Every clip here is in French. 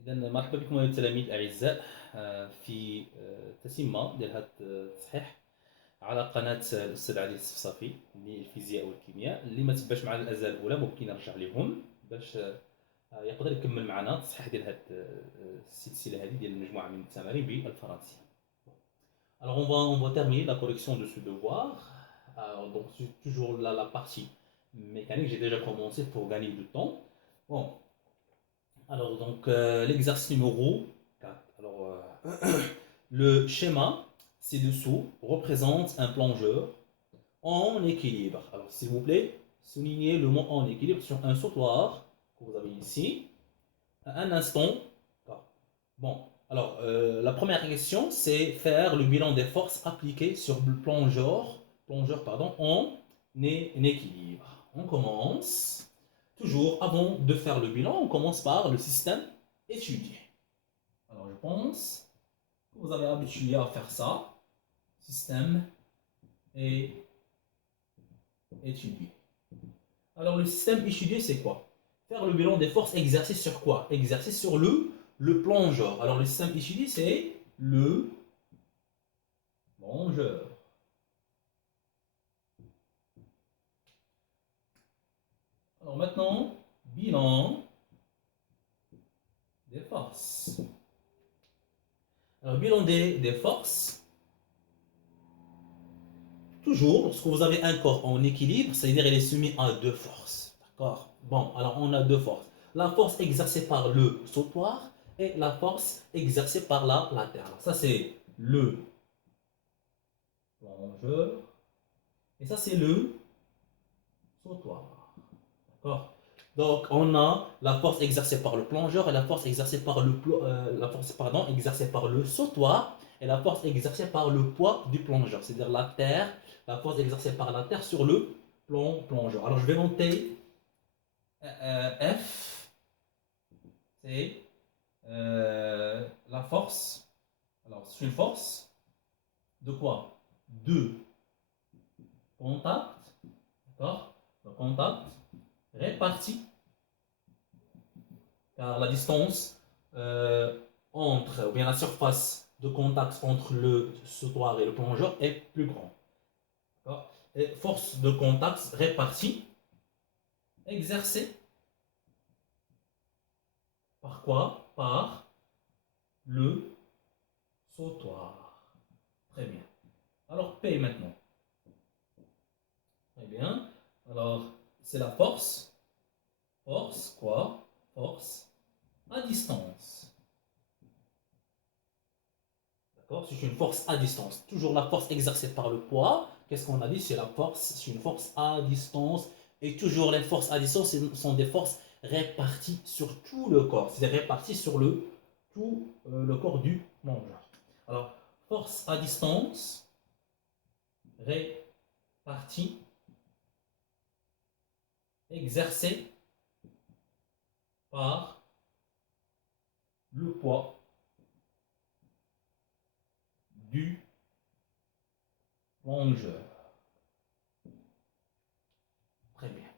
إذا مرحبا بكم أيها التلاميذ الأعزاء في تتمة ديال هذا التصحيح على قناة الأستاذ علي الصفصافي للفيزياء والكيمياء. اللي ما تباش معنا الأجزاء الأولى ممكن يرجع لهم باش يقدر يكمل معنا التصحيح ديال هذه السلسلة هذه ديال المجموعة من التمارين بالفرنسية. Alors on va terminer la correction de ce devoir. Donc c'est toujours la partie mécanique, j'ai déjà commencé pour gagner du temps. Bon, alors, donc, l'exercice numéro 4. Alors, le schéma ci-dessous représente un plongeur en équilibre. Alors, s'il vous plaît, soulignez le mot en équilibre sur un sautoir que vous avez ici. À un instant. Bon, alors, la première question, c'est faire le bilan des forces appliquées sur le plongeur pardon, en équilibre. On commence. Toujours, avant de faire le bilan, on commence par le système étudié. Alors, je pense que vous avez habitué à faire ça. Système et étudié. Alors, le système étudié, c'est quoi? Faire le bilan des forces exercées sur quoi? Exercées sur le plongeur. Alors, le système étudié, c'est le plongeur. Alors, maintenant, bilan des forces. Alors, bilan des forces. Toujours, lorsque vous avez un corps en équilibre, c'est-à-dire il est soumis à deux forces. D'accord? Bon, alors on a deux forces. La force exercée par le sautoir et la force exercée par la terre. Alors, ça, c'est le plongeur et ça, c'est le sautoir. D'accord? Donc, on a la force exercée par le plongeur et la force exercée par exercée par le sautoir et la force exercée par le poids du plongeur, c'est-à-dire la terre, la force exercée par la terre sur le plongeur. Alors, je vais noter F, c'est la force. Alors, c'est une force de quoi? De contact, d'accord? De contact réparti, car la distance entre, ou bien la surface de contact entre le sautoir et le plongeur est plus grande. Et force de contact répartie, exercée par quoi? Par le sautoir. Très bien. Alors, P maintenant. Très bien. Alors, c'est la force. Force, quoi? Force à distance. D'accord? C'est une force à distance. Toujours la force exercée par le poids. Qu'est-ce qu'on a dit? C'est la force, c'est une force à distance. Et toujours les forces à distance sont des forces réparties sur tout le corps. C'est réparties sur tout le corps du plongeur. Alors, force à distance répartie, exercée par le poids du plongeur. Très bien.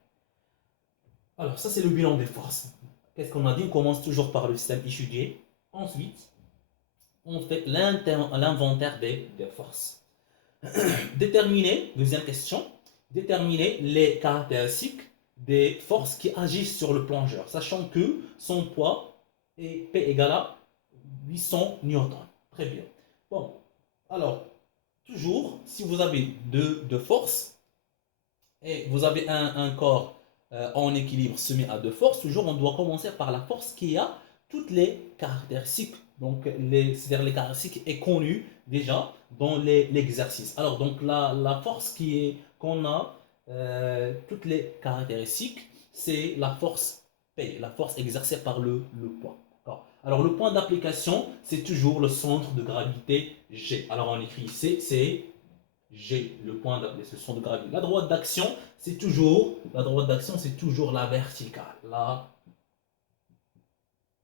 Alors, ça, c'est le bilan des forces. Qu'est-ce qu'on a dit? On commence toujours par le système étudié. Ensuite, on fait l'inventaire des forces. Déterminer, deuxième question, déterminer les caractéristiques des forces qui agissent sur le plongeur, sachant que son poids est P égale à 800 newtons. Très bien. Bon, alors, toujours, si vous avez deux forces et vous avez un corps en équilibre soumis à deux forces, toujours on doit commencer par la force qui a toutes les caractéristiques, donc c'est-à-dire les caractéristiques est connues déjà dans l'exercice. Alors donc la force qu'on a toutes les caractéristiques, c'est la force P, la force exercée par le poids. Alors le point d'application, c'est toujours le centre de gravité G. Alors on écrit C, c'est G, le point d'application, le centre de gravité. La droite d'action, c'est toujours la verticale. La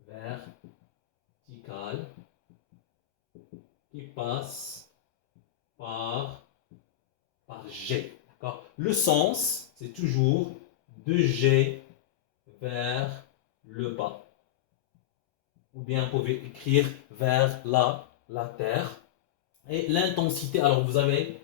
verticale qui passe par G. Le sens, c'est toujours de G vers le bas. ou bien vous pouvez écrire vers la Terre. Et l'intensité, alors vous avez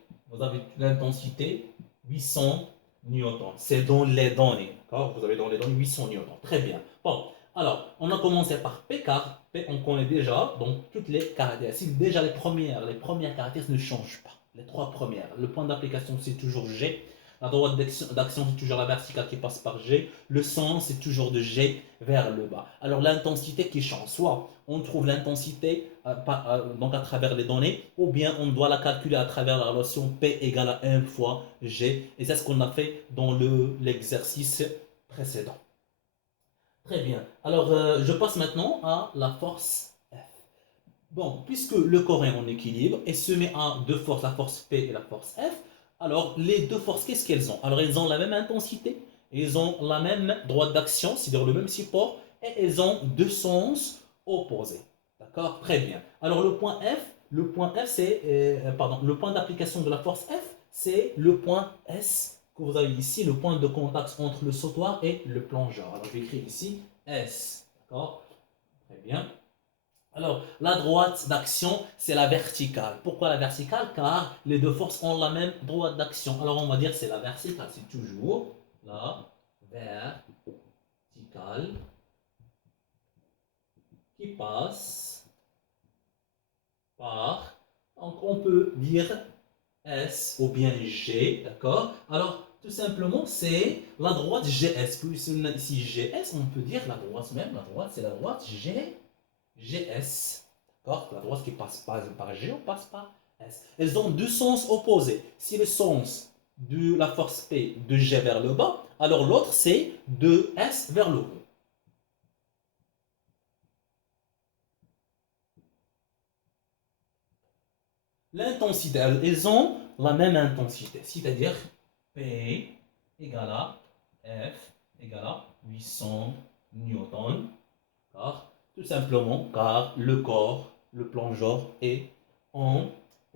l'intensité 800 newtons. C'est dans les données, d'accord? Vous avez dans les données 800 newtons. Très bien. Bon, alors, on a commencé par P, car P, on connaît déjà, donc toutes les caractéristiques. Déjà, les premières caractéristiques ne changent pas. Les trois premières. Le point d'application, c'est toujours G. La droite d'action, c'est toujours la verticale qui passe par G. Le sens, c'est toujours de G vers le bas. Alors, l'intensité qui change. Soit on trouve l'intensité donc à travers les données, ou bien on doit la calculer à travers la relation P égale à 1 fois G. Et c'est ce qu'on a fait dans l'exercice précédent. Très bien. Alors, je passe maintenant à la force F. Bon, puisque le corps est en équilibre et se met à deux forces, la force P et la force F, alors les deux forces, qu'est-ce qu'elles ont? Alors, elles ont la même intensité, elles ont la même droite d'action, c'est-à-dire le même support, et elles ont deux sens opposés. D'accord? Très bien. Alors, le point F, c'est, pardon, le point d'application de la force F, c'est le point S que vous avez ici, le point de contact entre le sautoir et le plongeur. Alors, je vais écrire ici S. D'accord? Très bien. Alors, la droite d'action, c'est la verticale. Pourquoi la verticale? Car les deux forces ont la même droite d'action. Alors, on va dire c'est la verticale. C'est toujours la verticale qui passe par, donc on peut dire S ou bien G, d'accord? Alors, tout simplement, c'est la droite GS. Plus on a ici GS, on peut dire la droite même. La droite, c'est la droite GS. D'accord? La droite qui passe par G, on passe par S. Elles ont deux sens opposés. Si le sens de la force P de G vers le bas, alors l'autre c'est de S vers le haut. L'intensité, elles ont la même intensité, c'est-à-dire P égale à F égale à 800 newtons. Tout simplement car le corps, le plongeur est en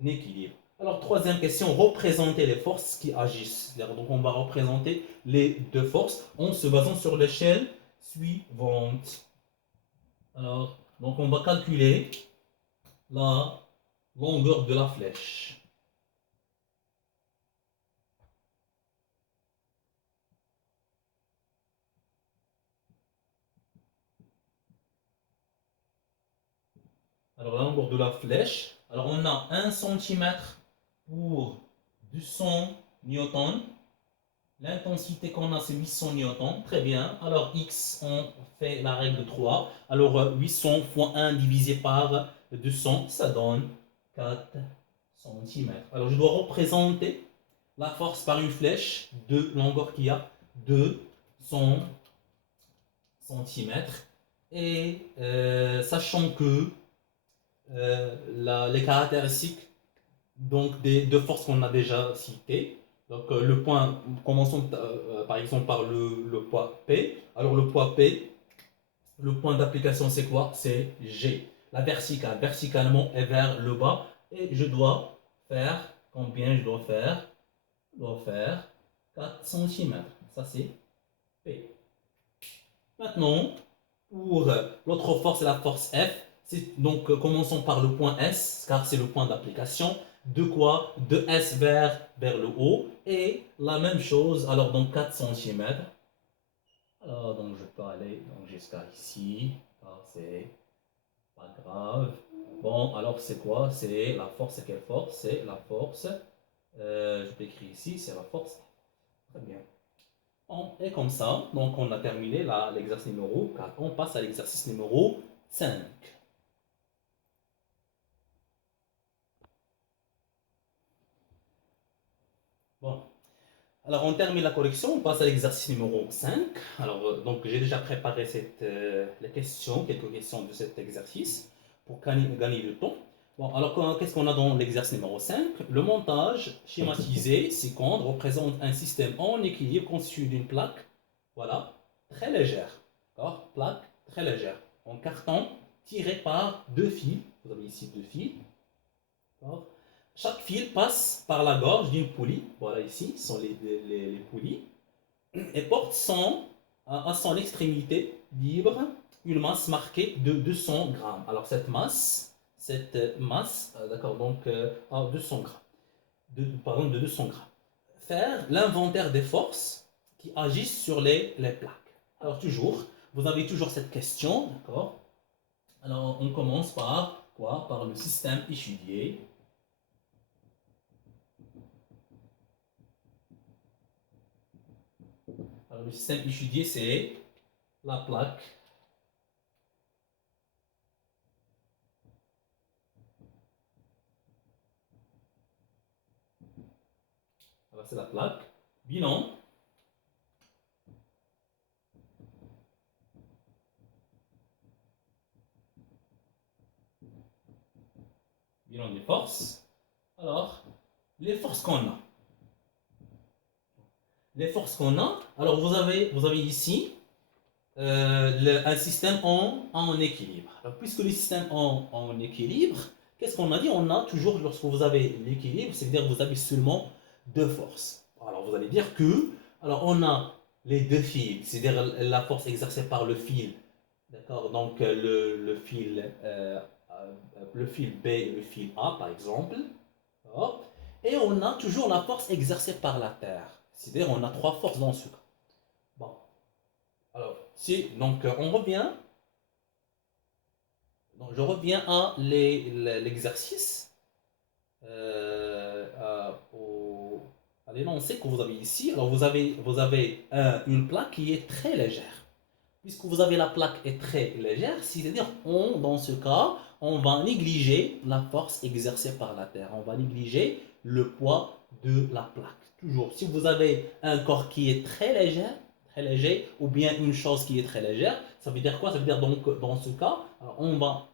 équilibre. Alors, troisième question, représenter les forces qui agissent. Donc, on va représenter les deux forces en se basant sur l'échelle suivante. Alors, donc on va calculer la longueur de la flèche. Alors, la longueur de la flèche, alors on a 1 cm pour 200 newtons. L'intensité qu'on a, c'est 800 newtons. Très bien. Alors, X, on fait la règle de 3. Alors, 800 fois 1 divisé par 200, ça donne 4 cm. Alors, je dois représenter la force par une flèche de longueur qui a 200 cm. Et sachant que les caractéristiques donc des deux forces qu'on a déjà citées. Donc le point, commençons par exemple par le poids P. Alors le poids P, le point d'application c'est quoi? C'est G. La verticale, verticalement est vers le bas. Et je dois faire, combien je dois faire? Je dois faire 4 cm. Ça c'est P. Maintenant, pour l'autre force, c'est la force F. Donc, commençons par le point S, car c'est le point d'application. De quoi? De S vers le haut. Et la même chose, alors donc 4 cm. Alors, donc je peux aller jusqu'à ici. C'est pas grave. Bon, alors c'est quoi? C'est la force, c'est quelle force? C'est la force. Je peux écrire ici, c'est la force. Très bien. Et comme ça, donc on a terminé l'exercice numéro 4. On passe à l'exercice numéro 5. Bon, alors on termine la correction, on passe à l'exercice numéro 5. Alors, donc j'ai déjà préparé les questions, quelques questions de cet exercice pour gagner du temps. Bon, alors qu'est-ce qu'on a dans l'exercice numéro 5? Le montage schématisé seconde représente un système en équilibre constitué d'une plaque, voilà, très légère. D'accord? Plaque très légère, en carton tiré par deux fils. Vous avez ici deux fils. D'accord? Chaque fil passe par la gorge d'une poulie. Voilà ici, ce sont les poulies. Et porte à son extrémité libre une masse marquée de 200 grammes. Alors cette masse, d'accord, donc à 200 grammes, pardon, de 200 grammes. Faire l'inventaire des forces qui agissent sur les plaques. Alors toujours, vous avez toujours cette question, d'accord? Alors on commence par quoi? Par le système étudié. Alors le système étudié, c'est la plaque. Alors c'est la plaque. Bilan. Bilan des forces. Alors, les forces qu'on a. Les forces qu'on a. Alors vous avez ici un système en équilibre. Alors, puisque le système en équilibre, qu'est-ce qu'on a dit? On a toujours, lorsque vous avez l'équilibre, c'est-à-dire que vous avez seulement deux forces. Alors vous allez dire que, alors on a les deux fils, c'est-à-dire la force exercée par le fil, d'accord? Donc le fil B et le fil A par exemple, et on a toujours la force exercée par la Terre, c'est-à-dire on a trois forces dans ce cas. Bon, alors si donc on revient. Donc, je reviens à l'exercice, à l'énoncé que vous avez ici. Alors, vous avez une plaque qui est très légère. Puisque vous avez la plaque est très légère, c'est-à-dire, dans ce cas, on va négliger la force exercée par la Terre. On va négliger le poids de la plaque. Toujours, si vous avez un corps qui est très léger, ou bien une chose qui est très légère, ça veut dire quoi? Ça veut dire donc dans ce cas, on va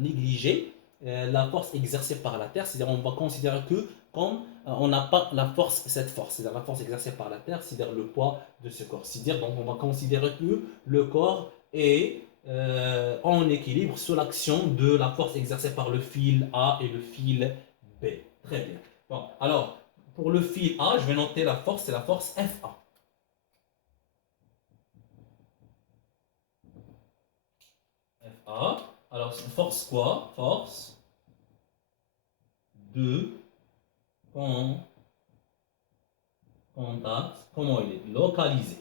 négliger la force exercée par la Terre, c'est-à-dire on va considérer que comme on n'a pas la force, cette force, c'est-à-dire la force exercée par la Terre, c'est-à-dire le poids de ce corps. C'est-à-dire donc on va considérer que le corps est en équilibre sous l'action de la force exercée par le fil A et le fil B. Très bien. Bon, alors pour le fil A, je vais noter la force, c'est la force FA. FA. Alors, force quoi? Force de contact. Comment il est? Localisé.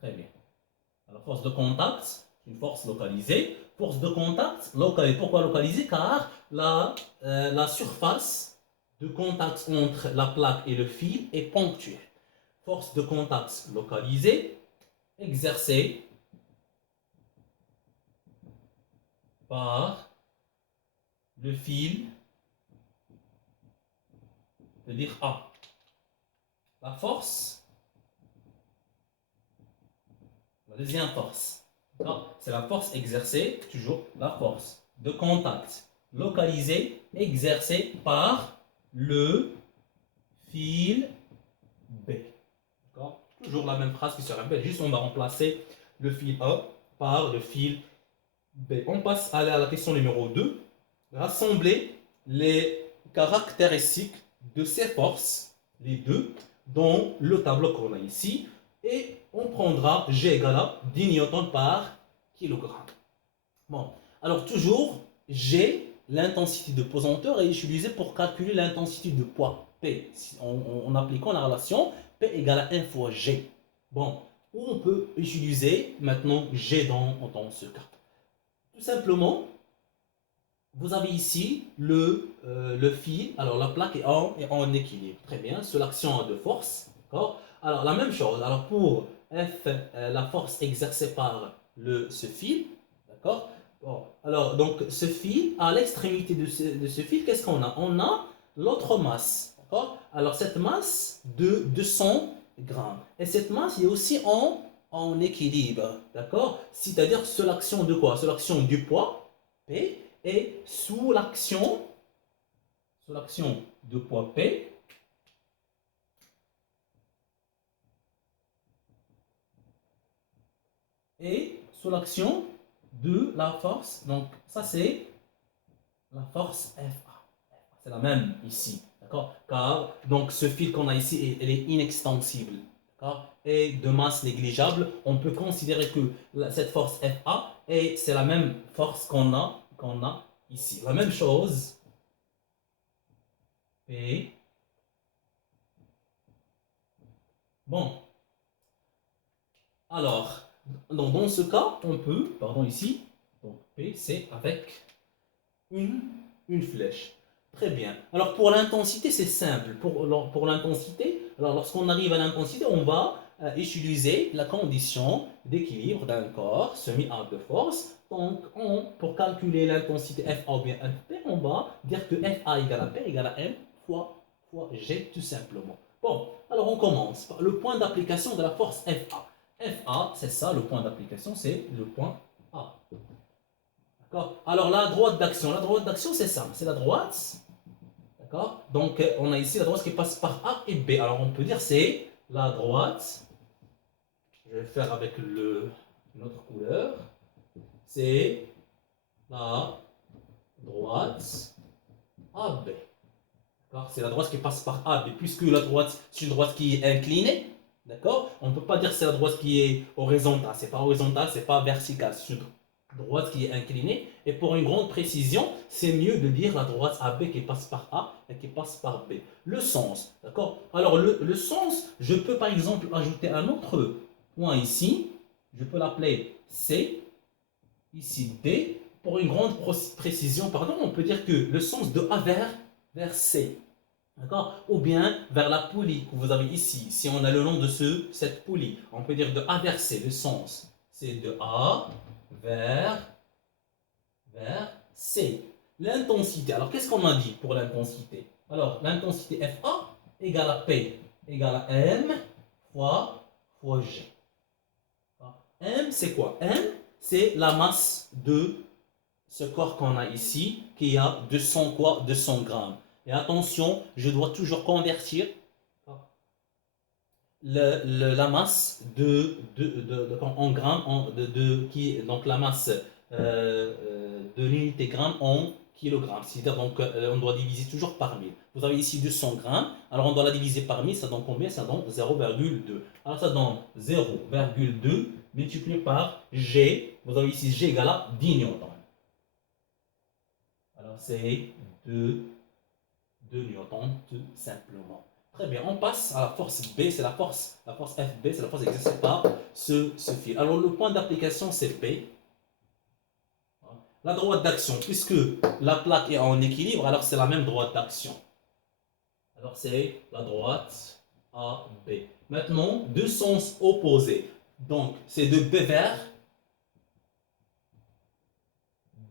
Très bien. Alors, force de contact, une force localisée. Force de contact localisée. Pourquoi localisée? Car la surface de contact entre la plaque et le fil est ponctuelle. Force de contact localisée, exercée par le fil, c'est-à-dire A. La force, la deuxième force, c'est la force exercée, toujours la force de contact localisée, exercée par le fil B. Toujours la même phrase qui se répète, juste on va remplacer le fil A par le fil B. On passe à la question numéro 2. Rassembler les caractéristiques de ces forces, les deux, dans le tableau qu'on a ici, et on prendra G égale à 10 newtons par kilogramme. Bon, alors toujours, G, l'intensité de pesanteur, est utilisée pour calculer l'intensité de poids, P, en appliquant la relation P égale à 1 fois G. Bon, où on peut utiliser maintenant G dans ce cas. Tout simplement, vous avez ici le fil, alors la plaque est en équilibre, très bien, sous l'action de force, d'accord? Alors la même chose, alors pour F, la force exercée par ce fil, d'accord? Bon, alors donc ce fil, à l'extrémité de ce fil, qu'est-ce qu'on a? On a l'autre masse, d'accord? Alors cette masse de 200 grammes, et cette masse est aussi en équilibre, d'accord? C'est-à-dire sous l'action de quoi? Sous l'action du poids, P, et sous l'action de poids P, et sous l'action de la force. Donc ça c'est la force FA. C'est la même ici, d'accord? Car donc ce fil qu'on a ici, elle est inextensible. et de masse négligeable, on peut considérer que cette force FA, c'est la même force qu'on a ici. La même chose, P. Bon, alors, donc dans ce cas, on peut, pardon ici, donc P, c'est avec une, une flèche. Très bien. Alors pour l'intensité, c'est simple. Pour l'intensité, alors lorsqu'on arrive à l'intensité, on va utiliser la condition d'équilibre d'un corps semi à deux forces. Donc pour calculer l'intensité FA ou bien FP, on va dire que FA égale à P égale à M fois G tout simplement. Bon, alors on commence par le point d'application de la force FA. FA, c'est ça, le point d'application, c'est le point A. D'accord. Alors la droite d'action, c'est ça, c'est la droite. D'accord. Donc on a ici la droite qui passe par A et B. Alors on peut dire c'est la droite. Je vais faire avec une autre couleur. C'est la droite AB. D'accord. C'est la droite qui passe par AB. Puisque la droite, c'est une droite qui est inclinée. D'accord. On ne peut pas dire que c'est la droite qui est horizontale. C'est pas horizontal, c'est pas vertical. C'est une droite qui est inclinée. Et pour une grande précision, c'est mieux de dire la droite AB qui passe par A et qui passe par B. Le sens, d'accord. Alors le sens, je peux par exemple ajouter un autre point ici. Je peux l'appeler C, ici D. Pour une grande précision, pardon, on peut dire que le sens de A vers C. D'accord. Ou bien vers la poulie que vous avez ici. Si on a le nom de cette poulie, on peut dire de A vers C, le sens. C'est de A vers C. L'intensité. Alors, qu'est-ce qu'on a dit pour l'intensité? Alors, l'intensité FA égale à P égale à M fois G. M, c'est quoi? M, c'est la masse de ce corps qu'on a ici, qui a 200 quoi? 200 grammes. Et attention, je dois toujours convertir la masse en grammes, donc la masse de l'unité gramme en kilogrammes. C'est-à-dire donc on doit diviser toujours par 1000. Vous avez ici 200 grammes, alors on doit la diviser par 1000, ça donne combien? Ça donne 0,2. Alors ça donne 0,2 multiplié par G. Vous avez ici G égale à 10 newtons. Alors c'est 2 newtons tout simplement. Très bien, on passe à la force B, c'est la force FB, c'est la force exercée par ce fil. Alors le point d'application c'est B. La droite d'action, puisque la plaque est en équilibre, alors c'est la même droite d'action. Alors c'est la droite AB. Maintenant, deux sens opposés. Donc c'est de B vers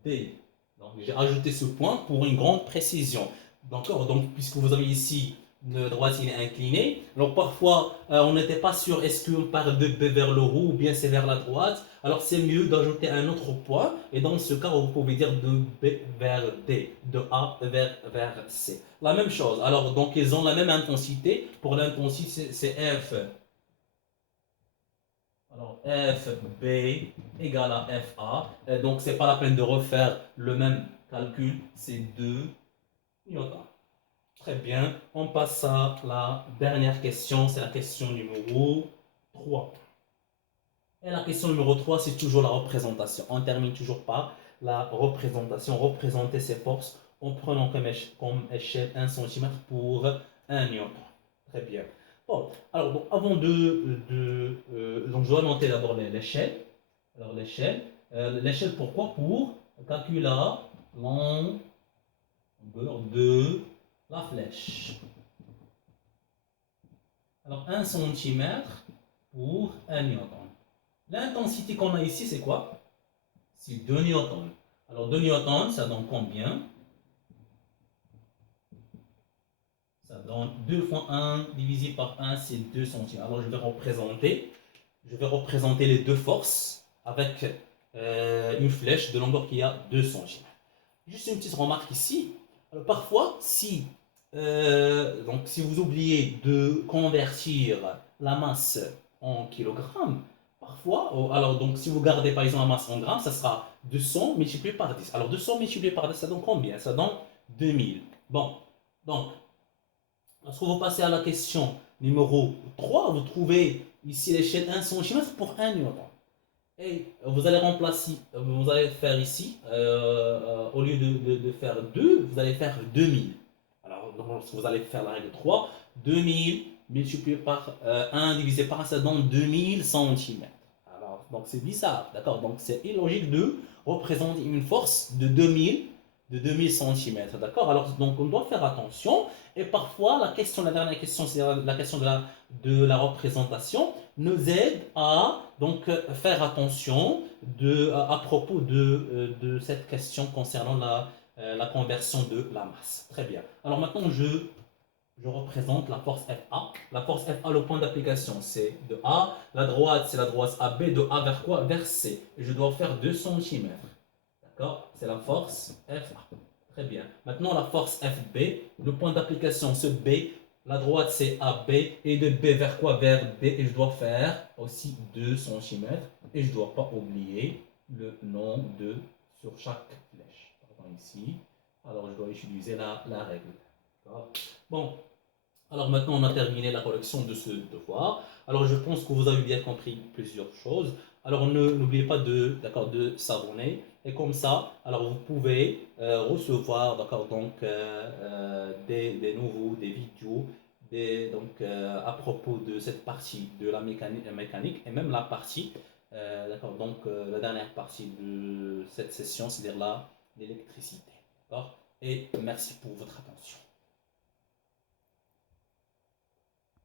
D. Donc j'ai ajouté ce point pour une grande précision. D'accord. Donc puisque vous avez ici le droitier est incliné, alors parfois on n'était pas sûr est-ce qu'on parle de B vers le haut ou bien c'est vers la droite. Alors c'est mieux d'ajouter un autre point et dans ce cas vous pouvez dire de B vers D, de A vers C. La même chose. Alors donc ils ont la même intensité. Pour l'intensité c'est F. Alors FB égale à FA. Donc c'est pas la peine de refaire le même calcul, c'est 2 newtons. Très bien, on passe à la dernière question, c'est la question numéro 3. Et la question numéro 3, c'est toujours la représentation. On termine toujours par la représentation, représenter ses forces en prenant comme échelle 1 cm pour 1 newton. Très bien. Bon, alors donc, avant donc je dois noter d'abord l'échelle. Alors l'échelle pourquoi? Pour calculer la longueur de la flèche. Alors 1 cm pour 1 newton. L'intensité qu'on a ici, c'est quoi? C'est 2 newtons. Alors 2 newtons, ça donne combien? Ça donne 2 fois 1 divisé par 1, c'est 2 cm. Alors je vais représenter les deux forces avec une flèche de longueur qui a 2 cm. Juste une petite remarque ici. Alors, parfois, donc, si vous oubliez de convertir la masse en kilogrammes, parfois, alors donc si vous gardez par exemple la masse en grammes, ça sera 200 multiplié par 10. Alors 200 multiplié par 10, ça donne combien? Ça donne 2000. Bon, donc, lorsque vous passez à la question numéro 3, vous trouvez ici l'échelle 1 cm pour 1 newton. Et vous allez remplacer, vous allez faire ici, au lieu de faire 2, vous allez faire 2000. Alors, lorsque vous allez faire la règle 3, 2000 multiplié par 1 divisé par 1, ça donne 2000 cm. Alors, donc c'est bizarre, d'accord? Donc c'est illogique de représenter une force de 2000 cm, d'accord? Alors, donc on doit faire attention. Et parfois, la dernière question, c'est la question de la représentation, nous aide à donc faire attention à propos de cette question concernant la conversion de la masse. Très bien. Alors maintenant, je représente la force FA. La force FA, le point d'application, c'est de A. La droite, c'est la droite AB. De A vers quoi? Vers C. Et je dois faire 2 cm. D'accord? C'est la force FA. Très bien. Maintenant, la force FB. Le point d'application, c'est B. La droite, c'est AB. Et de B vers quoi? Vers B. Et je dois faire aussi 2 cm. Et je ne dois pas oublier le nom de sur chaque flèche. Pardon, ici. Alors, je dois utiliser la règle. D'accord? Bon. Alors maintenant, on a terminé la correction de ce devoir. Alors je pense que vous avez bien compris plusieurs choses. Alors n'oubliez pas de s'abonner. Et comme ça, alors vous pouvez recevoir des nouveaux, des vidéos à propos de cette partie de la mécanique et même la partie, la dernière partie de cette session, c'est-à-dire l'électricité. Et merci pour votre attention.